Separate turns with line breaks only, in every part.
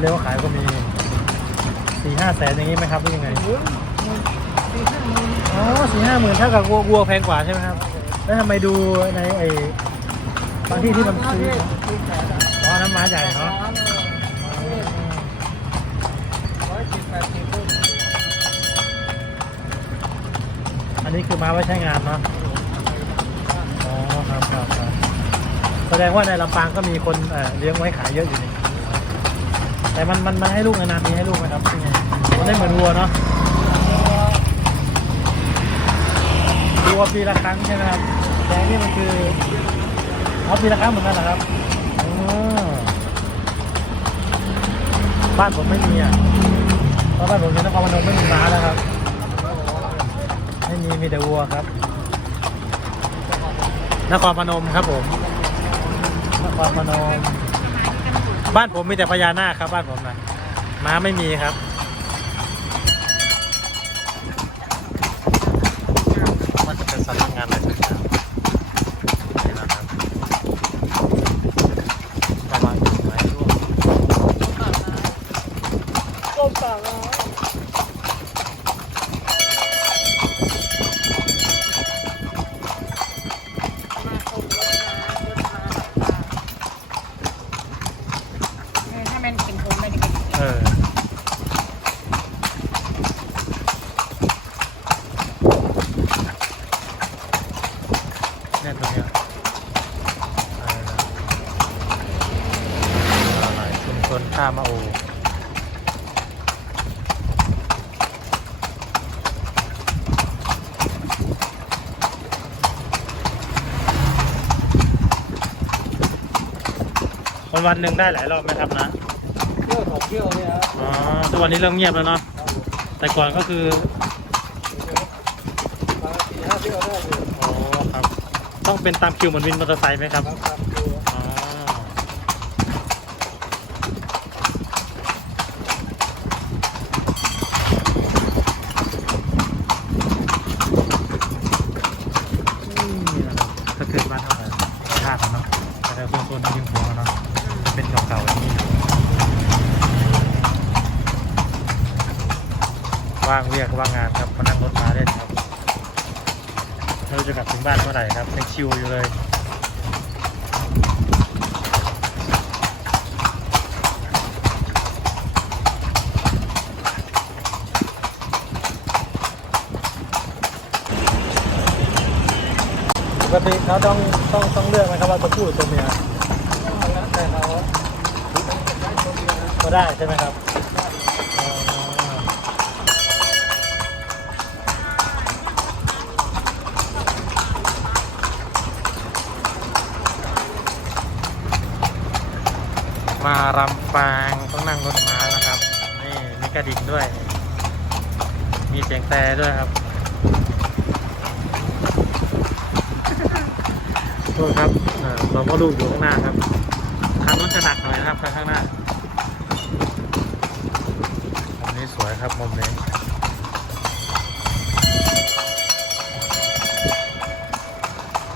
เลี้ยวขายก็มีสี่ห้าแสนอย่างนี้ไหมครับหรือยังไงอ๋อสี่ห้าหมื่นเท่ากับวัววัวแพงกว่าใช่ไหมครับ แล้วทำไมดูในไอ้บางที่ที่มันซื้ออ๋อน้ำม้าใหญ่เนาะอันนี้คือม้าไว้ใช้งานเนาะอ๋อครับครับครับแสดงว่าในลำปางก็มีคนเลี้ยงไว้ขายเยอะอยู่นี่ แต่มันมันมันให้ลูกนานๆมีให้ลูกไหมครับยังไงมันได้เหมือนวัวเนาะดูว่าปีละครั้งใช่ไหมครับแต่นี่มันคืออ๋อปีละครั้งเหมือนกันเหรอครับอ๋อบ้านผมไม่มีอะเพราะบ้านผมอยู่นครพนมไม่มีม้าแล้วครับ ไม่มีมีแต่วัวครับ นครพนมครับผม นครพนม บ้านผมมีแต่พญานาคครับบ้านผมนะม้าไม่มีครับ มันจะเป็นสำนักงานอะไรสักอย่างนี่นะครับระวังต้นไม้ร่วงเออ เนี่ยตรงเนี้ยอะไรนะ ชุมชนท่ามะโอวันวันหนึ่งได้หลายรอบไหมครับนะ
เที่ยวสองเที่ยวเนี่ยครับ
อ๋อทุกวันนี้เริ่มเงียบแล้วเนาะแต่ก่อนก็คือ
มาสี่ห้าเที่ยวได้อยู่
อ๋อครับ ต้องเป็นตามคิวเหมือนวินมอเตอร์ไซค์ไหมครับ
ครับครับดู
อ๋อนี่นะครับถ้าเกิดบ้านเท่าไหร่ธาตุเนาะแต่ถ้าโซนๆริมหัวเนาะจะเป็นเก่าๆอย่างนี้อยู่ว่างเรียกว่างงานครับมานั่งรถมาเล่นครับเราจะกลับถึงบ้านเมื่อไหร่ครับยังชิวอยู่เลย ปกติเขาต้องต้องต้องเลือกไหมครับว่าตัวผู้หรือตัวเมีย
แล้วแต่เรา
ก็ได้ใช่ไหมครับมารำปางต้องนั่งรถม้านะครับ นี่มีกระดิ่งด้วย มีเสียงแต่ด้วยครับ ทษครับเออเราก็ลูกอยู่ข้างหน้าครับคันรถจะหนักหน่อยนะครับคันข้างหน้ามุมนี้สวยครับมุมนี้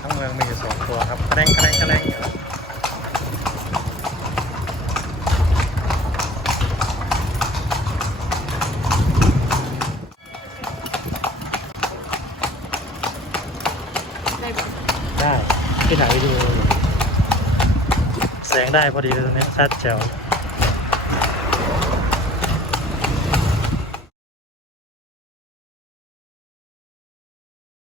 ทั้งเมืองมีอยู่สองตัวครับกระแรงกระแรงกระแรงอยู่ได้ ที่ถ่ายวิดีโอแสงได้พอดีเลยตรงนี้ชัดแจ๋ว